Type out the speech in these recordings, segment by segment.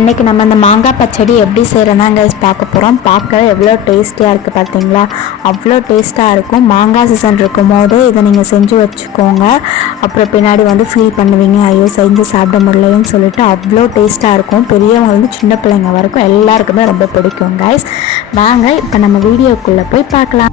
இன்றைக்கி நம்ம இந்த மாங்காய் பச்சடி எப்படி செய்கிறதாங்க பார்க்க போகிறோம். பார்க்க எவ்வளோ டேஸ்டியாக இருக்குது பார்த்தீங்களா? அவ்வளோ டேஸ்ட்டாக இருக்கும். மாங்காய் சீசன் இருக்கும் போது இதை நீங்கள் செஞ்சு வச்சுக்கோங்க. அப்புறம் பின்னாடி ஃபீல் பண்ணுவீங்க, ஐயோ செஞ்சு சாப்பிட முடியலைன்னு சொல்லிட்டு. அவ்வளோ டேஸ்ட்டாக இருக்கும். பெரியவங்க சின்ன பிள்ளைங்க வரைக்கும் எல்லாருக்குமே ரொம்ப பிடிக்கும் கைஸ். வாங்க இப்போ நம்ம வீடியோக்குள்ளே போய் பார்க்கலாம்.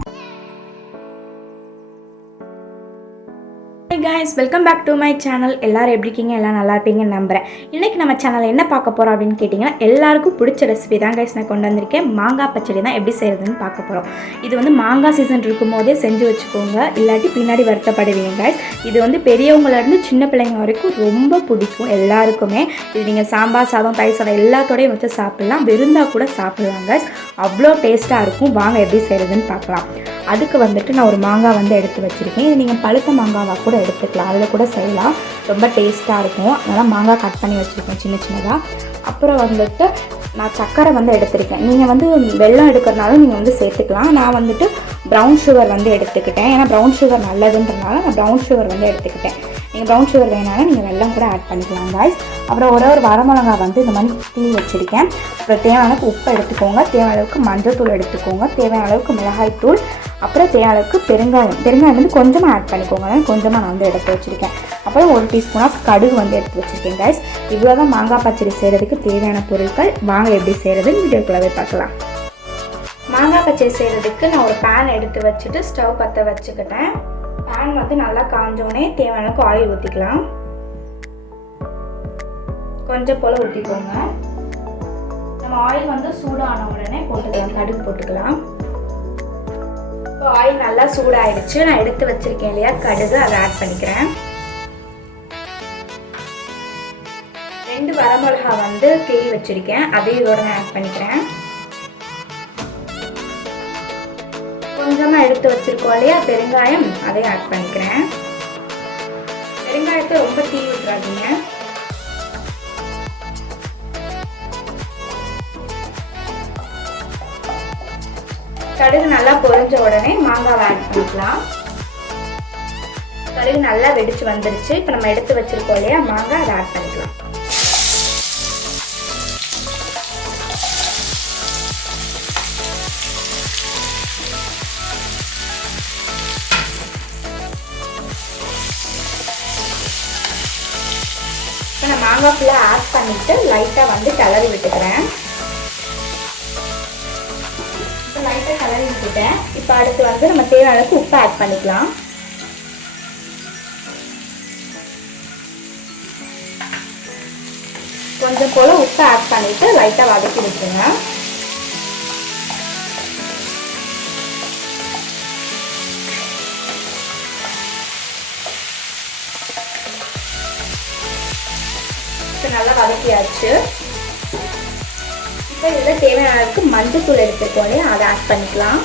guys, welcome back to my channel. எல்லாரும் எப்படி இருக்கீங்க? எல்லாம் நல்லா இருப்பீங்கன்னு நம்புறேன். இன்னைக்கு நம்ம சேனல்ல என்ன பார்க்க போறோம் அப்படின்னு கேட்டிங்கன்னா, எல்லாருக்கும் பிடிச்ச ரெசிபி தான் guys நான் கொண்டு வந்திருக்கேன். மாங்காய் பச்சடி தான் எப்படி செய்யறதுன்னு பார்க்க போறோம். இது மாங்காய் சீசன் இருக்கும்போதே செஞ்சு வச்சுக்கோங்க, இல்லாட்டி பின்னாடி வருத்தப்படுவீங்க guys. இது பெரியவங்கள இருந்து சின்ன பிள்ளைங்க வரைக்கும் ரொம்ப பிடிக்கும் எல்லாருக்குமே. இது நீங்க சாம்பார் சாதம், தயிர் சாதம் எல்லாத்தோடையும் வச்சு சாப்பிடலாம், விருந்தா கூட சாப்பிடலாம் guys. அவ்வளோ டேஸ்ட்டாக இருக்கும். வாங்க எப்படி செய்யறதுன்னு பார்க்கலாம். அதுக்கு நான் ஒரு மாங்காய் எடுத்து வச்சுருக்கேன். இது நீங்கள் பழுத்த மாங்காவாக கூட எடுத்துக்கலாம், அதில் கூட செய்யலாம். ரொம்ப டேஸ்ட்டாக இருக்கும். அதனால் மாங்காய் கட் பண்ணி வச்சுருக்கேன் சின்ன சின்னதாக. அப்புறம் நான் சர்க்கரை எடுத்திருக்கேன். நீங்கள் வெல்லம் எடுக்கிறனாலும் நீங்கள் சேர்த்துக்கலாம். நான் ப்ரௌன் சுகர் எடுத்துக்கிட்டேன். ஏன்னா ப்ரௌன் சுகர் நல்லதுன்றனால நான் ப்ரௌன் சுகர் எடுத்துக்கிட்டேன். நீங்கள் ப்ரௌன் சுகர் வேணாலும் நீங்கள் வெல்லம் கூட ஆட் பண்ணிக்கலாம் காய்ஸ். அப்புறம் ஒரு வரமிளகா இந்த மாதிரி தீ வச்சுருக்கேன். அப்புறம் தேவையான அளவுக்கு உப்பு எடுத்துக்கோங்க, தேவையான அளவுக்கு மஞ்சள் தூள் எடுத்துக்கோங்க, தேவையான அளவுக்கு மிளகாய் தூள், அப்புறம் தேவையான அளவுக்கு பெருங்காயம் கொஞ்சமாக ஆட் பண்ணிக்கோங்க. கொஞ்சமாக நான் எடுத்து வச்சுருக்கேன். அப்புறம் 1 டீஸ்பூன் ஆஃப் கடுகு எடுத்து வச்சுருக்கேன் கைஸ். இவ்வளோ தான் மாங்காய் பச்சடி செய்கிறதுக்கு தேவையான பொருட்கள். வாங்க எப்படி செய்கிறதுன்னு வீடியோக்குள்ளே பார்க்கலாம். மாங்காய் பச்சடி செய்கிறதுக்கு நான் ஒரு பேன் எடுத்து வச்சுட்டு ஸ்டவ் பற்ற வச்சுக்கிட்டேன். பேன் நல்லா காஞ்சோடனே தேவையான அளவுக்கு ஆயில் ஊற்றிக்கலாம். கொஞ்சம் போல் ஊற்றிக்கோங்க. நம்ம ஆயில் சூடான உடனே போட்டுக்கலாம், கடுகு போட்டுக்கலாம். இப்போ ஆயில் நல்லா சூடாயிடுச்சு. நான் எடுத்து வச்சிருக்கேன் இல்லையா கடுகு, அதை ஆட் பண்ணிக்கிறேன். 2 வரமிளகா கிள்ளி வச்சிருக்கேன், அதையும் இதோட நான் ஆட் பண்ணிக்கிறேன். கொஞ்சமாக எடுத்து வச்சிருக்கோம் இல்லையா பெருங்காயம், அதையும் ஆட் பண்ணிக்கிறேன். பெருங்காயத்தை ரொம்ப தீ விட்டுறாதீங்க. கடுகு நல்லா பொரிஞ்ச உடனே மாங்காவை ஆட் பண்ணிக்கலாம். கடுகு நல்லா வெடிச்சு வந்துருச்சு. இப்போ நம்ம எடுத்து வச்சிருக்கோம் இல்லையா மாங்காய், அதை ஆட் பண்ணிக்கலாம். இப்போ நான் மாங்காய் ஃபுல்லாக ஆட் பண்ணிட்டு லைட்டாக கிளறி விட்டுக்கிறேன். லைட்டாக கலரி விட்டுட்டேன். இப்போ அடுத்து நம்ம தேவையான அளவுக்கு உப்பு ஆட் பண்ணிக்கலாம். கொஞ்சம் போல உப்பு ஆட் பண்ணிட்டு லைட்டாக வதக்கி விட்டுருங்க. இப்போ நல்லா வதக்கியாச்சு. இப்போ இதில் தேவையான அளவுக்கு மஞ்சள் தூள் எடுத்துக்கோங்க, அதை ஆட் பண்ணிக்கலாம்.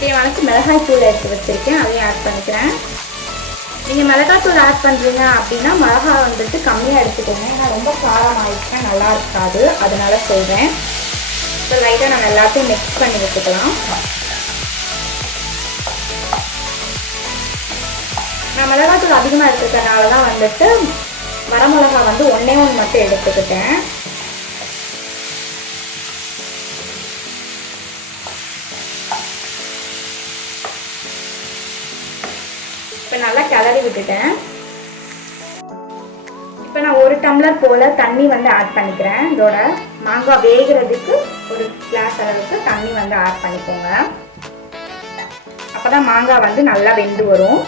தேவையான அளவுக்கு மிளகாய் தூள் எடுத்து வச்சுருக்கேன், அதையும் ஆட் பண்ணிக்கிறேன். நீங்கள் மிளகாய் தூள் ஆட் பண்ணுறீங்க அப்படின்னா மிளகாய் கம்மியாக எடுத்துக்கோங்க. ஏன்னா ரொம்ப காரம் ஆயிடுச்சுன்னா நல்லா இருக்காது, அதனால சொல்கிறேன். இப்போ லைட்டாக நம்ம எல்லாத்தையும் மிக்ஸ் பண்ணி வச்சுக்கலாம். நான் மிளகாய் தூள் அதிகமாக எடுத்துக்கிறதுனால தான் வரமிளகா 1 மட்டும் எடுத்துக்கிட்டேன். இப்போ நல்லா கிளறி விட்டுட்டேன். இப்போ நான் 1 டம்ளர் போல் தண்ணி ஆட் பண்ணிக்கிறேன். இதோட மாங்காய் வேகிறதுக்கு 1 கிளாஸ் அளவுக்கு தண்ணி ஆட் பண்ணிக்கோங்க. அப்போ தான் மாங்காய் நல்லா வெந்து வரும்.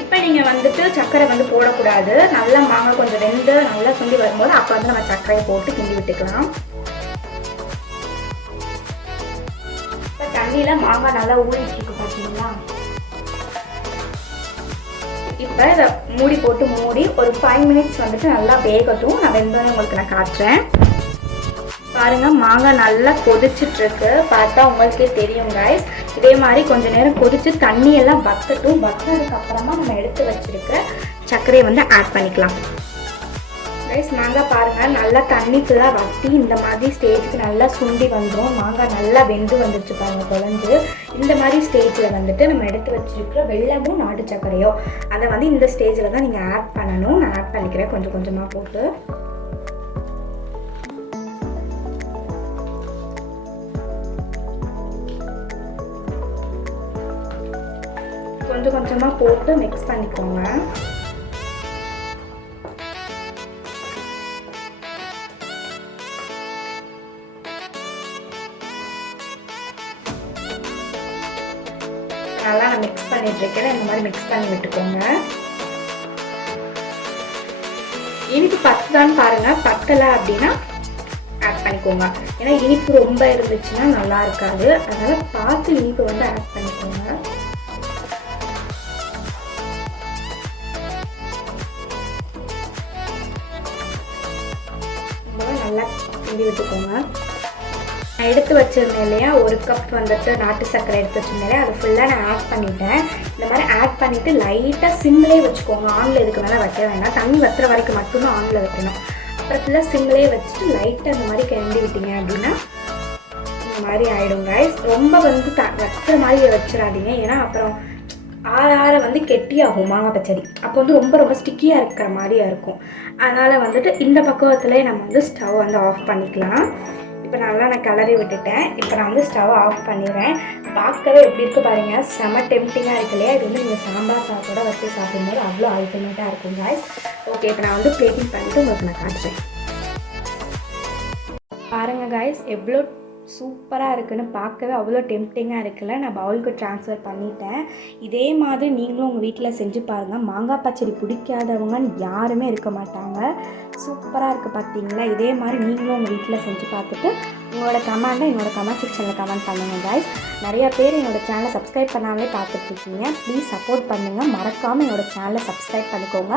இப்போ நீங்கள் சர்க்கரை போடக்கூடாது. நல்லா மாங்காய் கொஞ்சம் வெந்து நல்லா சுண்டி வரும்போது அப்போ நம்ம சர்க்கரையை போட்டு கிண்டி விட்டுக்கலாம். இப்போ தண்ணியில் மாங்காய் நல்லா ஊறிட்டு பார்த்தீங்களா? இப்போ இதை மூடி போட்டு ஒரு 5 மினிட்ஸ் நல்லா வேகட்டும். நான் வெந்தோடனே உங்களுக்கு நான் காட்டுறேன். பாருங்கள், மாங்காய் நல்லா கொதிச்சிட்ருக்கு. பார்த்தா உங்களுக்கே தெரியும் கைஸ். இதே மாதிரி கொஞ்சம் நேரம் கொதித்து தண்ணியெல்லாம் வற்றதுக்கு அப்புறமா நம்ம எடுத்து வச்சிருக்க சர்க்கரையை ஆட் பண்ணிக்கலாம். ரைஸ் மாங்காய் பாருங்கள் நல்லா தண்ணி ஃபுல்லாக வற்றி இந்த மாதிரி ஸ்டேஜுக்கு நல்லா சுண்டி வந்துடும். மாங்காய் நல்லா வெந்து வந்துருச்சு பாருங்கள் குழஞ்சு. இந்த மாதிரி ஸ்டேஜில் வந்துட்டு நம்ம எடுத்து வச்சுருக்கிற வெல்லமும் நாட்டு சர்க்கரையோ அதை வந்து இந்த ஸ்டேஜில் தான் நீங்கள் ஆட் பண்ணணும். நான் ஆட் பண்ணிக்கிறேன் கொஞ்சம் கொஞ்சமாக போட்டு. கொஞ்சம் கொஞ்சமாக போட்டு மிக்ஸ் பண்ணிக்கோங்க. நல்லா நான் மிக்ஸ் பண்ணிட்டு இருக்கேன். இந்த மாதிரி மிக்ஸ் பண்ணி விட்டுக்கோங்க. இனிப்பு பத்துதான்னு பாருங்கள். பத்தலை அப்படின்னா ஆட் பண்ணிக்கோங்க. ஏன்னா இனிப்பு ரொம்ப இருந்துச்சுன்னா நல்லா இருக்காது. அதனால் பார்த்து இனிப்பு வந்து ஆட் பண்ணிக்கோங்க. நல்லா கிண்டி விட்டுக்கோங்க. நான் எடுத்து வச்சுருந்தேன் இல்லையா, 1 கப் வந்துட்டு நாட்டு சர்க்கரை எடுத்து வச்சுருந்தேன் இல்லையா, அது ஃபுல்லாக நான் ஆட் பண்ணிட்டேன். இந்த மாதிரி ஆட் பண்ணிவிட்டு லைட்டாக சிம்லேயே வச்சுக்கோங்க. ஆனில் இதுக்கு மேலே வைக்க வேண்டாம். தண்ணி வற்றுற வரைக்கும் மட்டும்தான் ஆனில் வைக்கணும். அப்புறம் ஃபுல்லாக சிம்லேயே வச்சுட்டு லைட்டாக இந்த மாதிரி கிளம்பி விட்டீங்க அப்படின்னா இந்த மாதிரி ஆகிடும் கைஸ். ரொம்ப வந்து வற்றுற மாதிரி வச்சிடாதீங்க. ஏன்னா அப்புறம் ஆற வந்து கெட்டியாகும் மாங்காய் பச்சடி. அப்போ வந்து ரொம்ப ரொம்ப ஸ்டிக்கியாக இருக்கிற மாதிரியாக இருக்கும். அதனால் வந்துட்டு இந்த பக்குவத்துலேயே நம்ம வந்து ஸ்டவ் வந்து ஆஃப் பண்ணிக்கலாம். இப்போ நல்லா நான் கிளறி விட்டுட்டேன். இப்போ நான் வந்து ஸ்டவ் ஆஃப் பண்ணிடுறேன். பார்க்கவே எப்படி இருக்குது பாருங்கள். செம டெம்டிங்காக இருக்கு இல்லையா. இது வந்து நீங்கள் சாம்பார் சாதத்தோட வச்சு சாப்பிடும்போது அவ்வளோ அல்டிமேட்டாக இருக்கும் கைஸ். ஓகே, இப்போ நான் வந்து பிளேட்டிங் பண்ணிவிட்டு உங்களுக்கு நான் காட்டுறேன். பாருங்கள் கைஸ், எவ்வளோ சூப்பராக இருக்குன்னு பார்க்கவே அவ்வளோ டெம்டிங்காக இருக்குல்ல. நான் பவுலுக்கு ட்ரான்ஸ்ஃபர் பண்ணிட்டேன். இதே மாதிரி நீங்களும் உங்கள் வீட்டில் செஞ்சு பாருங்கள். மாங்காய் பச்சடி பிடிக்காதவங்கன்னு யாருமே இருக்க மாட்டாங்க. சூப்பராக இருக்குது பார்த்தீங்களா. இதே மாதிரி நீங்களும் உங்கள் வீட்டில் செஞ்சு பார்த்துட்டு உங்களோட கமெண்ட்டை என்னோடய கமெண்ட் செக்ஷனில் கமெண்ட் பண்ணுங்கள் கைஸ். நிறையா பேர் என்னோடய சேனலை சப்ஸ்கிரைப் பண்ணாமலே பார்த்துட்ருக்கீங்க. ப்ளீஸ் சப்போர்ட் பண்ணுங்கள். மறக்காமல் என்னோடய சேனலை சப்ஸ்கிரைப் பண்ணிக்கோங்க.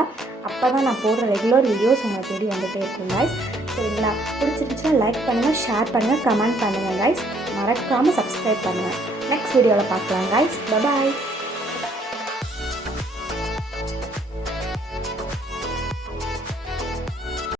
அப்போ தான் நான் போடுற ரெகுலர் வீடியோஸ் உங்களை தேடி வந்துகிட்டே இருக்கும் கைஸ். சரிங்களா? பிடிச்சிருந்துச்சுன்னா லைக் பண்ணுங்கள், ஷேர் பண்ணுங்கள், கமெண்ட் பண்ணுங்கள் கைஸ். மறக்காமல் சப்ஸ்கிரைப் பண்ணுங்கள். நெக்ஸ்ட் வீடியோவில் பார்க்கலாம் கைஸ். பாய்.